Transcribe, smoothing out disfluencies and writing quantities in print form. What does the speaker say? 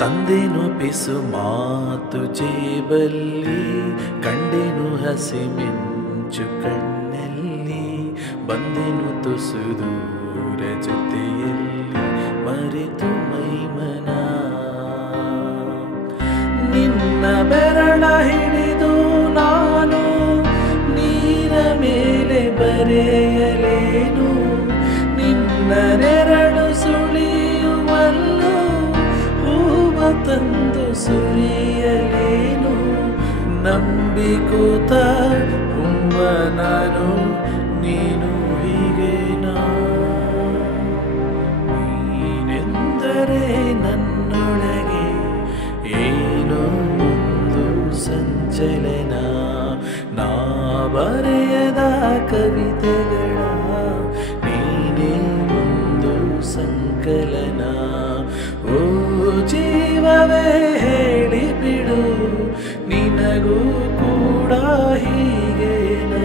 ತಂದೆನು ಪಿಸು ಮಾತು ಜೇಬಲ್ಲಿ, ಕಂಡೆನು ಹಸಿ ಮಿಂಚು ಕಣ್ಣಲ್ಲಿ, ಬಂದೆನು ತುಸು ದೂರ ಜೊತೆಯಲ್ಲಿ, ಮರೆತು ಮೈಮನ ನಿನ್ನ ಬೆರಳ ಹಿಡಿದು ನಾನು ನೀರ ಮೇಲೆ ಬರೆಯಲೇನು, ನಿನ್ನ ನೆರಳು ಸುಳಿಯುವಲ್ಲೂ ಹೂವ ತಂದು ಸುರಿಯಲೇನು, ನಂಬಿಕೂತ ಹುಮ್ಮ ನಾನು ನೀನು ಹೀಗೇನಾ, ನೀನೆಂದರೆ ನನ್ನೊಳಗೆ ಏನೋ ಒಂದು ಸಂಚಲನ, ನಾ ಬರೆಯದ ಕವಿತೆಗಳ ನೀನೇ ಒಂದು ಸಂಕಲನ. ಓ ಜೀವವೇ ಹೇಳಿಬಿಡು, ನಿನಗೂ ಕೂಡ ಹೀಗೇನಾ.